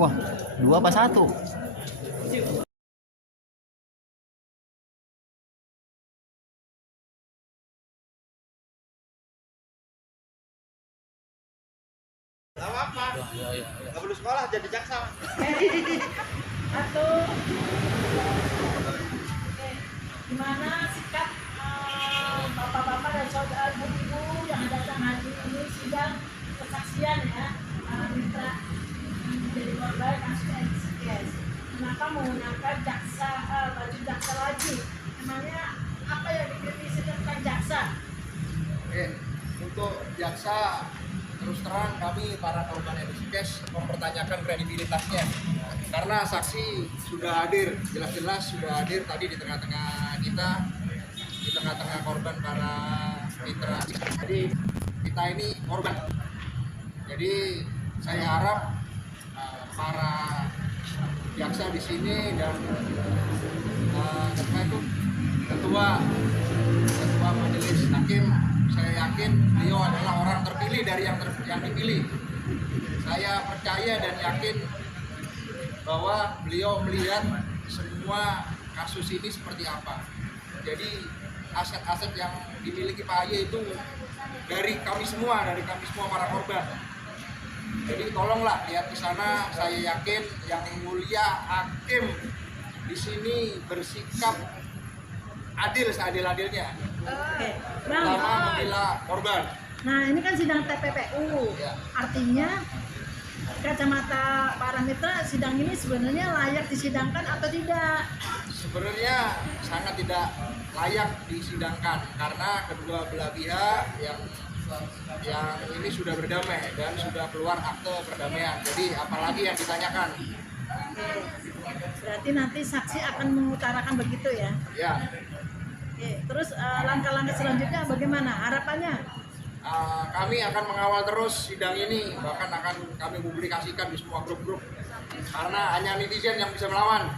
Wah, 2 apa 1? Apa? Nggak perlu sekolah jadi jaksa. Satu. Oke. Gimana sikap bapak-bapak dan saudara ibu yang datang hari ini sidang kesaksian ya mitra menjadi korban kasus AIDS. Kenapa menggunakan baju jaksa lagi? Emangnya apa yang dikritisi tentang jaksa? Oke, untuk jaksa terus terang kami para korban AIDS mempertanyakan kredibilitasnya karena saksi sudah hadir, jelas-jelas sudah hadir tadi di tengah-tengah kita, di tengah-tengah korban para mitra. Jadi kita ini korban. Jadi saya harap para jaksa di sini dan ketua majelis hakim, saya yakin beliau adalah orang terpilih dari yang dipilih. Saya percaya dan yakin bahwa beliau melihat semua kasus ini seperti apa. Jadi aset-aset yang dimiliki Pak Aye itu dari kami semua para korban. Jadi tolonglah lihat di sana. Saya yakin yang mulia hakim di sini bersikap adil seadil-adilnya. Oke. Pertama membela korban. Nah ini kan sidang TPPU, Ya. Artinya kacamata para mitra sidang ini sebenarnya layak disidangkan atau tidak? Sebenarnya sangat tidak layak disidangkan karena kedua belah pihak yang ini sudah berdamai dan sudah keluar akte perdamaian. Jadi apalagi yang ditanyakan? Oke. Berarti nanti saksi akan mengutarakan begitu ya? Ya. Oke. Terus langkah-langkah selanjutnya bagaimana harapannya? Kami akan mengawal terus sidang ini, bahkan akan kami publikasikan di semua grup-grup karena hanya netizen yang bisa melawan.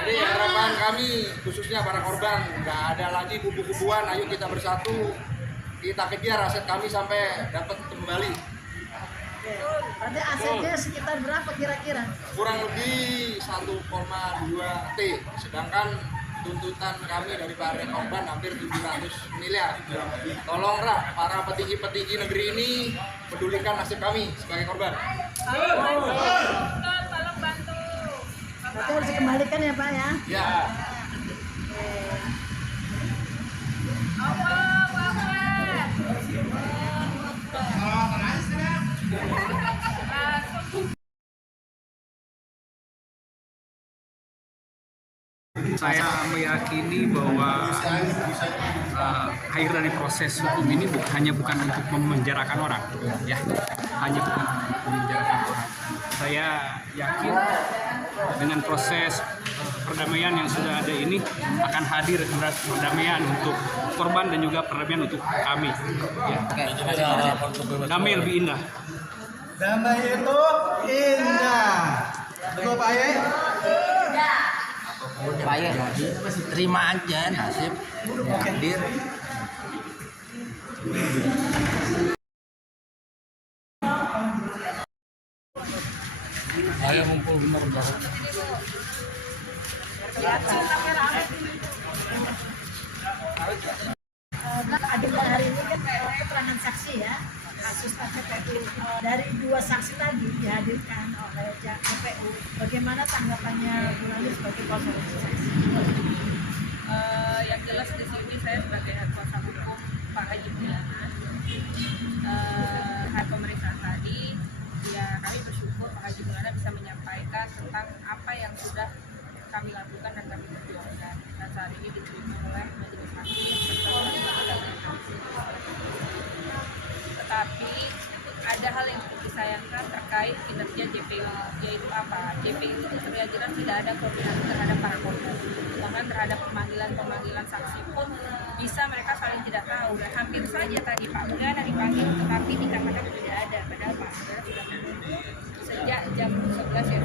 Jadi harapan kami khususnya para korban, nggak ada lagi kubu-kubuan, ayo kita bersatu, kita kejar aset kami sampai dapat kembali. Oke. Berarti asetnya sekitar berapa kira-kira? Kurang lebih 1,2 T, sedangkan tuntutan kami dari para korban hampir 700 miliar. Tolonglah para petinggi-petinggi negeri ini pedulikan nasib kami sebagai korban. Tolong bantu. Berarti harus dikembalikan ya Pak ya? Ya. Saya meyakini bahwa akhir dari proses hukum ini bukan untuk memenjarakan orang, ya, hanya bukan untuk memenjarakan orang. Saya yakin dengan proses perdamaian yang sudah ada ini akan hadir perdamaian untuk korban dan juga perdamaian untuk kami. Ya. Damai lebih indah. Damai itu indah. Betul Pak Aye? Pak Aye, terima aja nasib hadir. Saya ngumpul benar. Adegan hari ini kan keterangan saksi ya, kasus TPPU dari 2 saksi tadi dihadirkan oleh KPU. Bagaimana tanggapannya Bu Lali sebagai kuasa hukum saksi? Yang jelas di sini saya sebagai kuasa hukum Pak Haji Mulana, saat pemeriksaan tadi, ya kami bersyukur Pak Haji Mulana bisa menyampaikan tentang apa yang sudah kami lakukan dan kami perjuangkan. Dan saat ini diterima oleh majelis hakim tetapi ada hal yang disayangkan terkait terkait kinerja JPU, yaitu apa? JPU itu terlihat jelas tidak ada koordinasi terhadap para korban, bahkan terhadap pemanggilan saksi pun bisa mereka saling tidak tahu. Dan hampir saja tadi Pak Mulyana dipanggil tetapi dikatakan tidak ada, padahal Pak Mulyana sudah menunggu sejak jam 11 ya.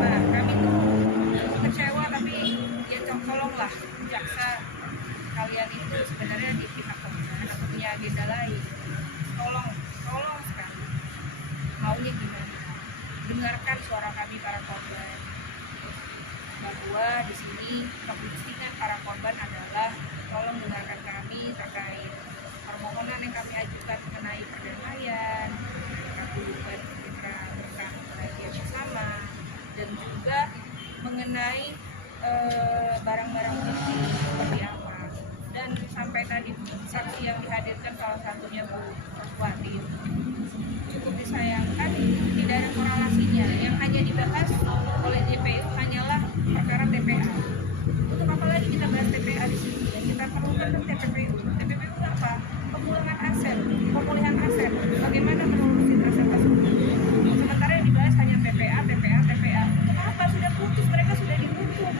Nah, kami tuh kecewa, tapi ya tolonglah jaksa kalian itu sebenarnya di pihak kebenaran atau punya agenda lain. Tolong sekali. Maunya gimana? Dengarkan suara kami para korban. Bahwa di sini kepentingan para korban adalah tolong dengarkan kami terkait permohonan yang kami ajukan mengenai perdamaian, paguyuban kita berbahagia bersama, dan juga mengenai barang-barang bukti seperti apa. Dan sampai tadi saksi yang dihadirkan salah satunya Bu Roswati, cukup disayangkan tidak ada korelasinya. Yang hanya dibahas oleh JPU hanyalah perkara TPA. Untuk apa lagi kita bahas TPA di sini? Yang kita perlukan kan TPPU. TPPU itu apa? Pemulihan aset. Bagaimana menelusuri aset tersebut? Sementara yang dibahas hanya TPA. Untuk apa? Sudah putus, mereka sudah dihukum.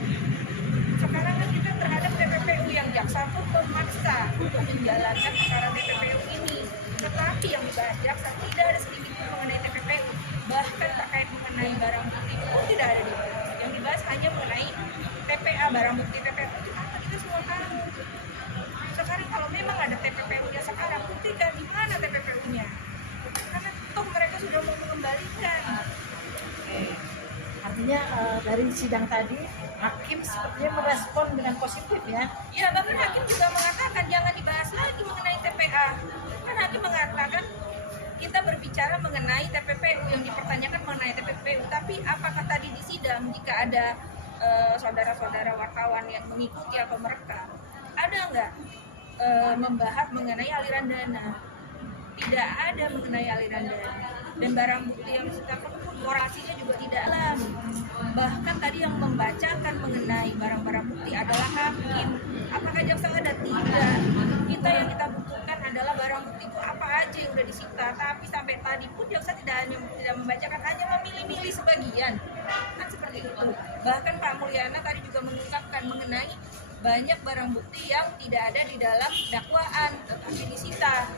Sekarang kan kita terhadap TPPU yang jaksa pun memaksa untuk menjalankan perkara TPPU ini. Tetapi yang dibahas jaksa tidak ada sedikit pun mengenai TPPU. Bahkan terkait mengenai barang bukti pun tidak ada dibahas. Yang dibahas hanya mengenai TPA, barang bukti TPA. Itu apa kita semua tahu. Sekarang kalau memang ada TPPU-nya sekarang, buktikan di mana TPPU-nya. Karena toh mereka sudah mau mengembalikan. Artinya dari sidang tadi hakim sepertinya merespon dengan positif ya. Ya, bahkan hakim juga mengatakan jangan dibahas lagi mengenai TPA. Kan hakim mengatakan kita berbicara mengenai TPPU, yang dipertanyakan mengenai TPPU. Tapi apakah tadi di sidang jika ada saudara-saudara wartawan yang mengikuti atau merekam, ada nggak membahas mengenai aliran dana? Tidak ada mengenai aliran dana. Dan barang bukti yang disitakan pun korelasinya juga tidak dalam. Bahkan tadi yang membacakan mengenai barang-barang bukti adalah hakim. Apakah jaksa ada? Tidak. Kita yang kita butuhkan adalah barang bukti itu apa aja yang sudah disita. Tapi sampai tadi pun jaksa tidak membacakan, hanya memilih-milih sebagian. Kan seperti itu. Bahkan Pak Mulyana tadi juga mengungkapkan mengenai banyak barang bukti yang tidak ada di dalam dakwaan tetapi disita.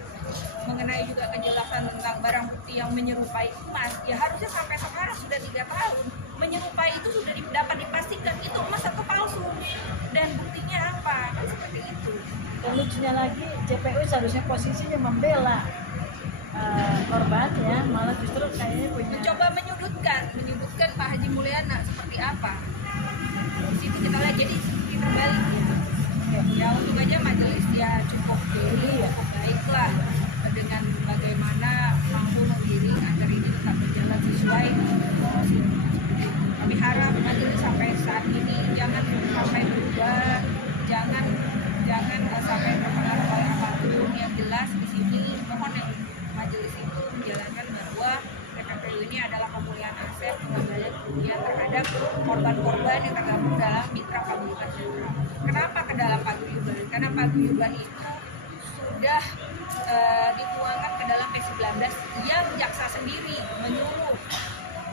Mengenai juga kejelasan tentang barang bukti yang menyerupai emas, ya harusnya sampai sekarang sudah 3 tahun menyerupai itu sudah dapat dipastikan itu emas atau palsu dan buktinya apa, kan seperti itu. Dan lucunya lagi JPU seharusnya posisinya membela korban ya, malah justru kayaknya punya mencoba menyudutkan Pak Haji Mulyana seperti apa. Di situ kita lihat jadi terbalik ya. Untuk aja majelis ya cukup baiklah dengan bagaimana mampu membimbing agar ini tetap berjalan sesuai. Kami harap majelis sampai saat ini jangan sampai berubah, jangan sampai terpengaruh oleh apapun. Yang jelas di sini mohon yang majelis itu menjalankan bahwa TPPU ini adalah pemulihan aset, pengembalian kerugian terhadap korban-korban yang tergabung dalam mitra paguyuban sentral. Kenapa ke dalam paguyuban? Karena paguyuban itu sudah dituangkan ke dalam P19 yang jaksa sendiri menyuruh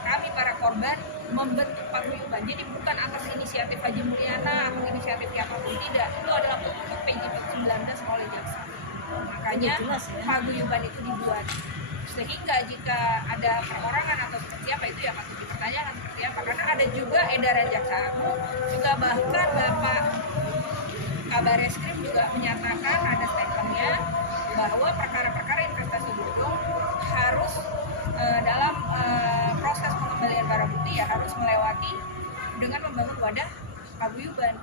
kami para korban membentuk paguyuban. Jadi bukan atas inisiatif Haji Mulyana atau inisiatif siapapun, tidak. Itu adalah bentuk P19 oleh jaksa. Makanya paguyuban itu dibuat. Sehingga jika ada perorangan atau seperti apa itu ya patut dipertanyakan seperti apa. Karena ada juga edaran jaksa agung, juga bahkan Bapak Kabar Eskrim juga menyatakan ada statementnya bahwa perkara-perkara investasi bodong harus dalam proses pengembalian barang bukti ya harus melewati dengan membangun wadah paguyuban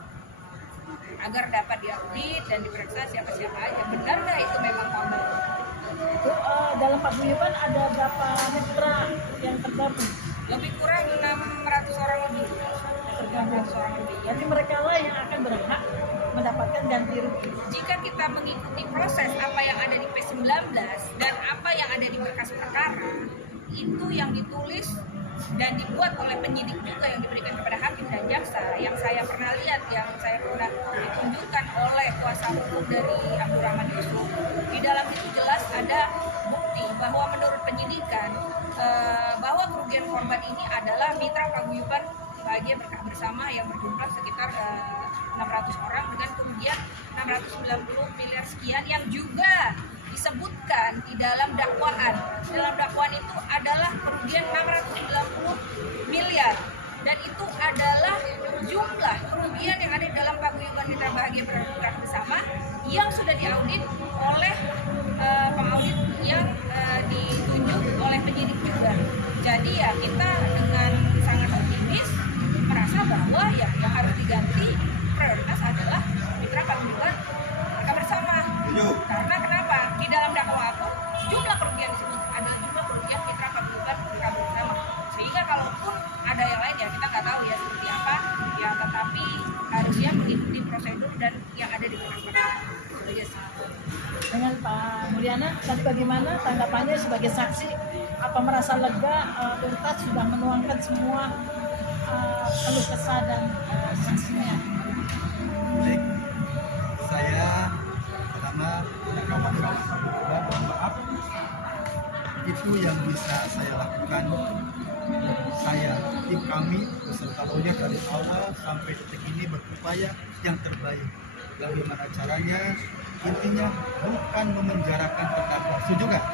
agar dapat diaudit dan diperiksa siapa-siapa aja. Benar nggak itu memang korban? itu dalam paguyuban ada berapa mitra yang tergabung? Lebih kurang 600 orang lebih. 600 orang lebih. Jadi mereka lah yang akan berhak mendapatkan ganti rugi. Jika kita mengikuti proses apa yang ada di P19 dan apa yang ada di berkas perkara, itu yang ditulis dan dibuat oleh penyidik juga yang diberikan kepada hakim dan jaksa. Yang saya pernah lihat, yang saya pernah ditunjukkan oleh kuasa hukum dari Abdurrahman Yusuf, di dalam itu jelas ada bukti bahwa menurut penyidikan bahwa kerugian korban ini adalah mitra paguyuban bahagia berkah bersama yang berjumlah sekitar 600 orang dengan kerugian 690 miliar sekian yang juga disebutkan di dalam dakwaan. Dalam dakwaan itu adalah kerugian 690 miliar dan itu adalah jumlah kerugian yang ada di dalam paguyuban mitra bahagia berkah bersama yang sudah diaudit oleh pengaudit yang ditunjuk oleh penyidik juga. Jadi ya kita dengan sangat optimis merasa bahwa ya yang harus diganti prioritas adalah mitra paguyuban berkah bersama. Karena kenapa? Di dalam dakwaan pun jumlah kerugian disebut adalah jumlah kerugian mitra paguyuban berkah bersama. Sehingga kalaupun ada yang lain ya kita nggak tahu ya seperti apa ya, tetapi harusnya mengikuti prosedur dan yang ada di peraturan. Dengan Pak Mulyana, tadi bagaimana tanggapannya sebagai saksi? Apa merasa lega tuntas sudah menuangkan semua keluh kesah dan saksinya? Baik, saya pertama dan kawan-kawan mohon maaf, itu yang bisa saya lakukan. Saya, tim kami beserta lawyer dari awal sampai detik ini berupaya yang terbaik. Bagaimana caranya? Intinya bukan memenjarakan terdakwa, setuju nggak?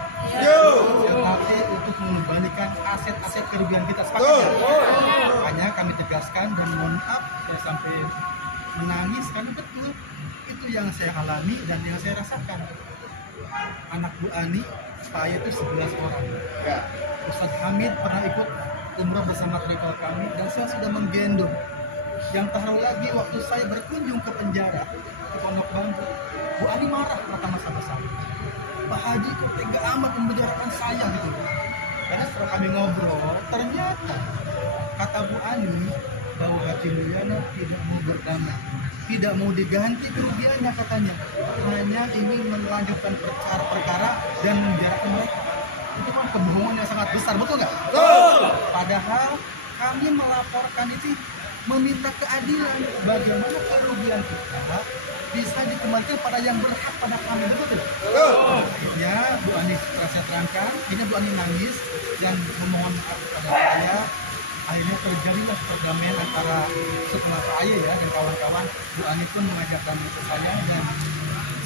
Tetapi untuk mengembalikan aset-aset kerugian kita sepakat. Makanya kami tegaskan dan mohon maaf saya sampai menangis karena betul itu yang saya alami dan yang saya rasakan. Anak Bu Ani, saya itu 11 orang. Ustadz Hamid pernah ikut umrah bersama travel kami dan saya sudah menggendong. Yang taruh lagi waktu saya berkunjung ke penjara ke Pondok Bambu, Bu Ani marah kata masa saya, Pak Haji kok tega amat memenjarakan saya gitu. Karena setelah kami ngobrol, ternyata kata Bu Ani bahwa Haji Mulyana tidak mau berdamai, tidak mau diganti kerugiannya katanya, hanya ingin melanjutkan perkara dan menjarakan mereka. Itu kan kebohongan yang sangat besar, betul nggak? Betul. Padahal kami melaporkan itu meminta keadilan, bagaimana kerugian kita bisa dikembalikan pada yang berhak pada kami, betul tidak? Akhirnya Bu Ani saya terangkan, ini Bu Ani nangis dan memohon maaf kepada saya. Akhirnya terjadilah perdamaian antara setelah saya ya dan kawan-kawan. Bu Ani pun mengajak kami ke saya dan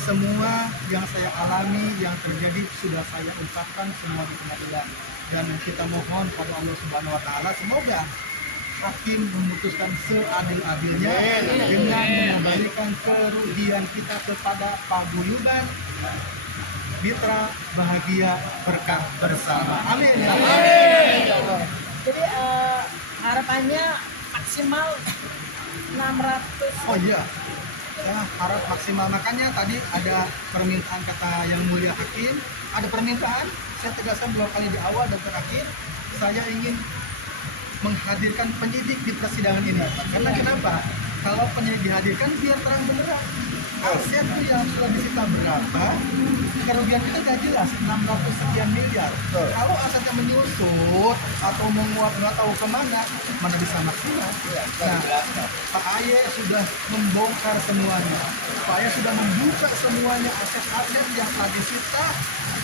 semua yang saya alami, yang terjadi sudah saya ungkapkan semua di pengadilan. Dan kita mohon pada Allah Subhanahu Wa Taala semoga hakim memutuskan seadil-adilnya dengan mengembalikan kerugian kita kepada paguyuban mitra bahagia berkah bersama. Amin. Jadi harapannya maksimal 600. Oh iya, saya harap maksimal. Makanya tadi ada permintaan kata yang mulia hakim, ada permintaan. Saya tegaskan 2 kali di awal dan terakhir, saya ingin menghadirkan penyidik di persidangan ini. Karena kenapa? Kalau penyidik dihadirkan biar terang benerang. Aset yang sudah disita berapa, kerugian kita nggak jelas, 600 sekian miliar. Kalau asetnya menyusut atau menguap nggak tahu kemana, mana bisa maksimal. Nah, Pak Aye sudah membongkar semuanya. Pak Aye sudah membuka semuanya aset-aset yang telah disita,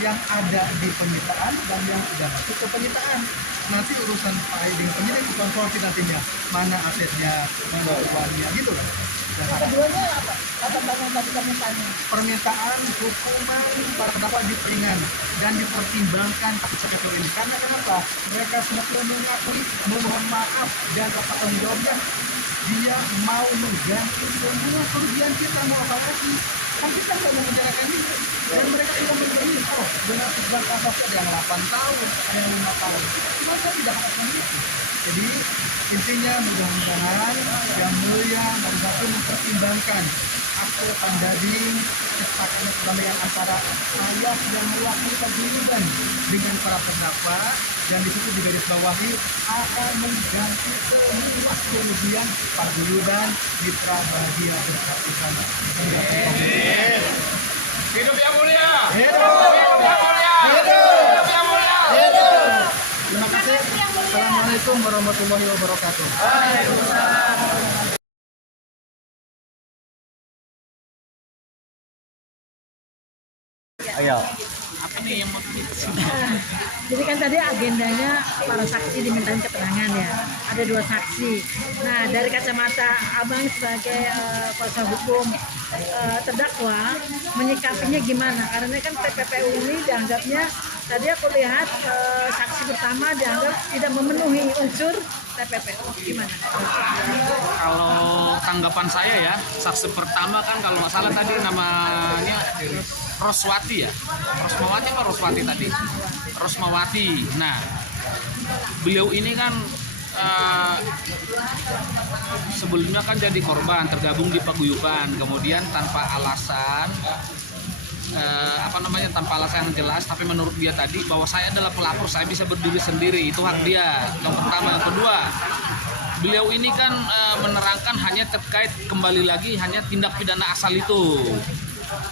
yang ada di penyitaan dan yang sudah masuk ke penyitaan. Nanti urusan Pak Aye dengan penyidik dikonsultasi nantinya, mana asetnya, mana uangnya, gitu lah. Keduanya apa? Apa tadi permintaannya? Permintaan hukuman para terdakwa diperingan dan dipertimbangkan paket ini. Karena kenapa? Mereka sudah mengakui, memohon maaf dan apa tanggung jawabnya. Dia mau mengganti semua kerugian kita, mau apa lagi? Kan kita nggak mau menjarakan itu. Dan mereka sudah memberi, oh dengan sebuah kasus ada yang 8 tahun, ada yang 5 tahun. Cuma saya tidak akan itu. Jadi intinya mudah-mudahan yang mulia Majelis mempertimbangkan akte pandading kesepakatan perdamaian antara saya yang mewakili paguyuban dengan para terdakwa dan di situ digarisbawahi akan mengganti semua kerugian paguyuban mitra bahagia bersama. Hidup yang mulia. Hidup yang mulia. Hidup yang mulia. Hidup. Terima kasih. Assalamualaikum warahmatullahi wabarakatuh. Apa nih yang motivasi saksi. Jadi kan tadi agendanya para saksi dimintain keterangan ya. Ada 2 saksi. Nah, dari kacamata Abang sebagai kuasa hukum terdakwa menyikapinya gimana? Karena kan TPPU ini dianggapnya tadi aku lihat saksi pertama dianggap tidak memenuhi unsur TPPU. Gimana? Kalau tanggapan saya ya, saksi pertama kan kalau nggak salah tadi namanya Roswati ya, Rosmawati apa Roswati tadi? Rosmawati. Nah, beliau ini kan sebelumnya kan jadi korban, tergabung di paguyuban, kemudian tanpa alasan tanpa alasan yang jelas, tapi menurut dia tadi bahwa saya adalah pelapor, saya bisa berdiri sendiri, itu hak dia. Yang pertama. Yang kedua, beliau ini kan menerangkan hanya terkait kembali lagi hanya tindak pidana asal itu,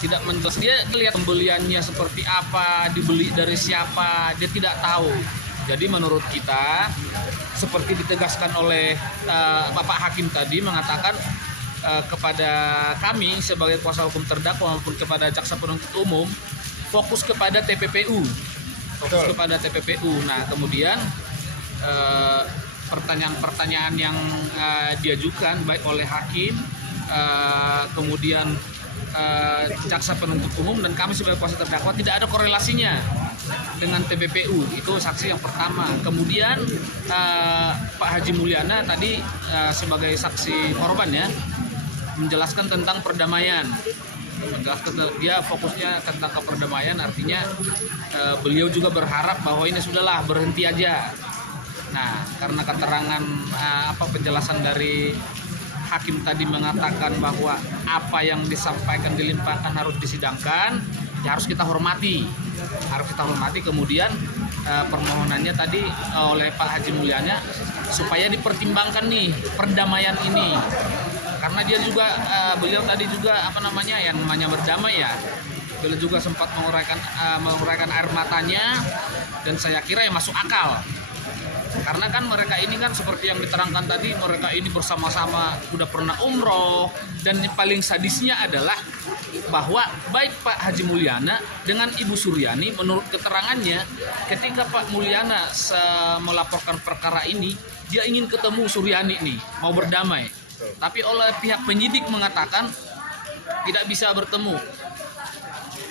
tidak menjelas. Dia lihat pembeliannya seperti apa, dibeli dari siapa, dia tidak tahu. Jadi menurut kita seperti ditegaskan oleh Bapak Hakim tadi mengatakan kepada kami sebagai kuasa hukum terdakwa maupun kepada jaksa penuntut umum fokus kepada TPPU, kepada TPPU. Nah, kemudian pertanyaan-pertanyaan yang diajukan baik oleh hakim, kemudian jaksa penuntut umum dan kami sebagai kuasa terdakwa tidak ada korelasinya dengan TPPU. Itu saksi yang pertama. Kemudian Pak Haji Mulyana tadi sebagai saksi korban ya menjelaskan tentang perdamaian. Dia fokusnya tentang keperdamaian, artinya beliau juga berharap bahwa ini sudahlah berhenti aja. Nah, karena keterangan penjelasan dari hakim tadi mengatakan bahwa apa yang disampaikan dilimpahkan harus disidangkan, ya harus kita hormati. Kemudian permohonannya tadi oleh Pak Haji Mulyana supaya dipertimbangkan nih perdamaian ini. Karena dia juga beliau tadi juga yang namanya berdamai ya. Beliau juga sempat menguraikan air matanya dan saya kira ya masuk akal. Karena kan mereka ini kan seperti yang diterangkan tadi, mereka ini bersama-sama udah pernah umroh, dan yang paling sadisnya adalah bahwa baik Pak Haji Mulyana dengan Ibu Suryani menurut keterangannya ketika Pak Mulyana melaporkan perkara ini dia ingin ketemu Suryani nih, mau berdamai. Tapi oleh pihak penyidik mengatakan tidak bisa bertemu,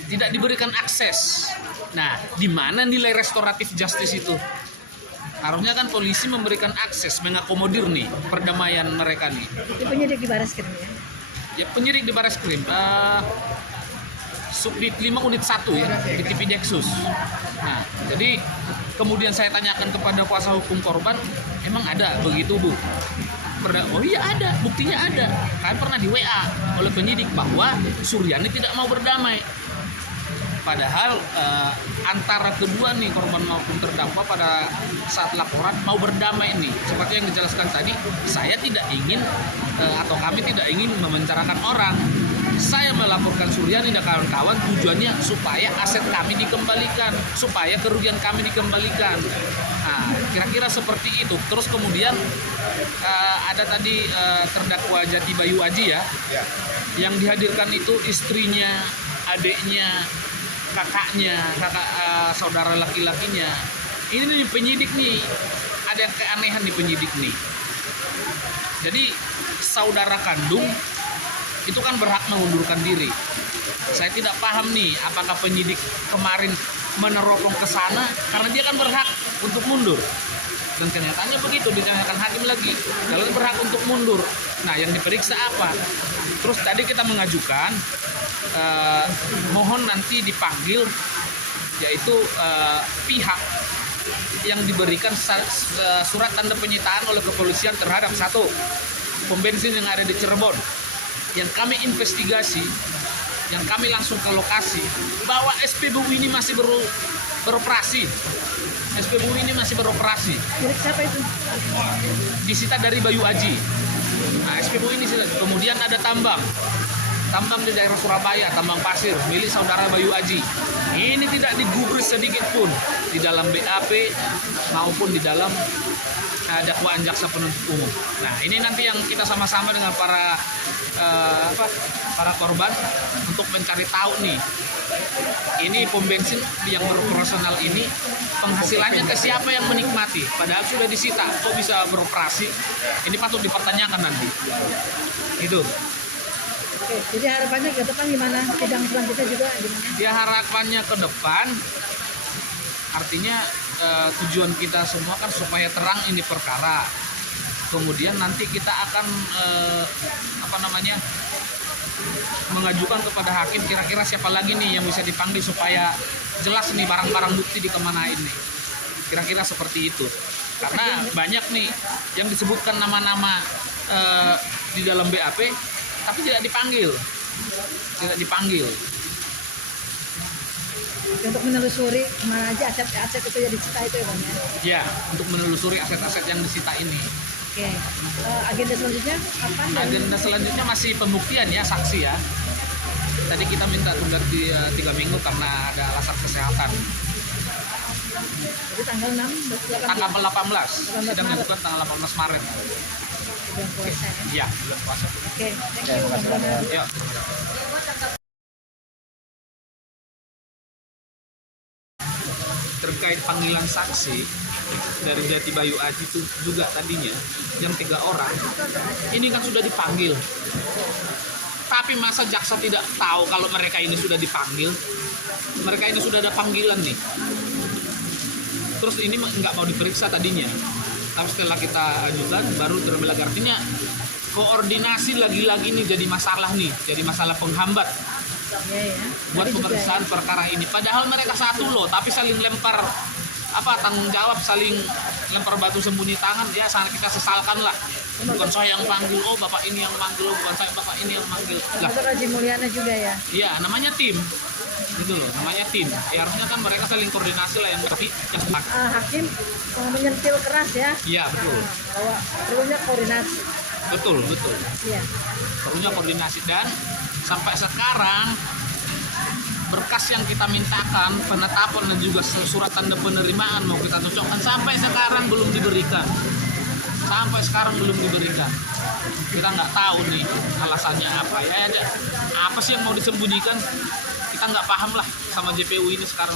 tidak diberikan akses. Nah, di mana nilai restoratif justice itu? Harusnya kan polisi memberikan akses, mengakomodir nih perdamaian mereka nih. Itu penyidik di Bareskrim ya? Ya, penyidik di Bareskrim, Subdit 5 Unit 1 ya, di TV Deksus. Nah, jadi kemudian saya tanyakan kepada kuasa hukum korban, emang ada begitu Bu? Oh iya ada, buktinya ada. Kami pernah di WA oleh penyidik bahwa Suryani tidak mau berdamai. Padahal antara kedua nih korban maupun terdakwa pada saat laporan mau berdamai nih. Seperti yang dijelaskan tadi, saya tidak ingin atau kami tidak ingin memenjarakan orang. Saya melaporkan Suryani dan kawan-kawan tujuannya supaya aset kami dikembalikan, supaya kerugian kami dikembalikan. Nah, kira-kira seperti itu. Terus kemudian ada tadi terdakwa Jati Bayu Aji ya, yang dihadirkan itu istrinya, adiknya, kakak saudara laki-lakinya. Ini nih penyidik nih, ada yang keanehan di penyidik nih. Jadi saudara kandung itu kan berhak mengundurkan diri. Saya tidak paham nih apakah penyidik kemarin meneropong ke sana karena dia kan berhak untuk mundur. Dan kenyataannya begitu, ditanyakan hakim lagi, kalian berhak untuk mundur. Nah, yang diperiksa apa? Terus tadi kita mengajukan mohon nanti dipanggil yaitu pihak yang diberikan surat tanda penyitaan oleh kepolisian terhadap satu pom bensin yang ada di Cirebon, yang kami investigasi, yang kami langsung ke lokasi bahwa SPBU ini masih beroperasi. SPBU ini masih beroperasi. Milik siapa itu? Disita dari Bayu Aji. Nah, SPBU ini kemudian ada tambang di daerah Surabaya, tambang pasir milik saudara Bayu Aji. Ini tidak digubris sedikit pun di dalam BAP maupun di dalam dakwaan jaksa penuntut umum. Nah, ini nanti yang kita sama-sama dengan para para korban untuk mencari tahu nih. Ini pom bensin yang beroperasional ini penghasilannya ke siapa yang menikmati? Padahal sudah disita, kok bisa beroperasi? Ini patut dipertanyakan nanti. Itu. Oke, jadi harapannya ke depan gimana? Sidang selanjutnya juga gimana? Ya harapannya ke depan, artinya tujuan kita semua kan supaya terang ini perkara. Kemudian nanti kita akan mengajukan kepada hakim kira-kira siapa lagi nih yang bisa dipanggil supaya jelas nih barang-barang bukti dikemanain nih. Kira-kira seperti itu. Karena banyak nih yang disebutkan nama-nama di dalam BAP tapi tidak dipanggil. Tidak dipanggil. Untuk menelusuri kemana aja aset-aset itu yang disita itu ya Bang ya? Ya, untuk menelusuri aset-aset yang disita ini. Oke, agenda selanjutnya kapan? Agenda selanjutnya masih pembuktian ya, saksi ya. Tadi kita minta tunda 3 minggu karena ada alasan kesehatan. Jadi tanggal 6, Tanggal 18, sedang dilakukan tanggal 18 Maret. bulan puasa ya? Ya, bulan puasa. Oke, thank you Bang Ronald. Ya. Terkait panggilan saksi dari Jati Bayu Aji itu juga tadinya yang 3 orang ini kan sudah dipanggil, tapi masa jaksa tidak tahu kalau mereka ini sudah dipanggil, mereka ini sudah ada panggilan nih, terus ini nggak mau diperiksa tadinya, tapi setelah kita ajukan baru terbelah. Artinya koordinasi lagi-lagi nih jadi masalah nih, jadi masalah penghambat Ya. buat Tadi juga pemeriksaan ya. perkara ini. Padahal mereka satu loh, tapi saling lempar tanggung jawab, saling lempar batu sembunyi tangan. Ya sangat kita sesalkan lah. Bukan saya yang panggil, oh bapak ini yang manggil, oh bukan saya bapak ini yang manggil. Lah, Termasuk Haji Mulyana juga ya. iya namanya tim, gitu loh, namanya tim. Ya harusnya kan mereka saling koordinasi lah yang berarti yang Hakim menyentil keras ya. Iya betul, Bahwa perlunya koordinasi. betul. Iya. Perlunya koordinasi dan sampai sekarang berkas yang kita mintakan, penetapan dan juga surat tanda penerimaan mau kita cocokkan sampai sekarang belum diberikan. Kita nggak tahu nih alasannya apa ya. Apa sih yang mau disembunyikan? Kita nggak paham lah sama JPU ini sekarang.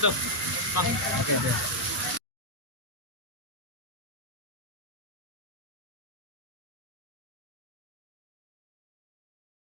Itu. Bang. Oke.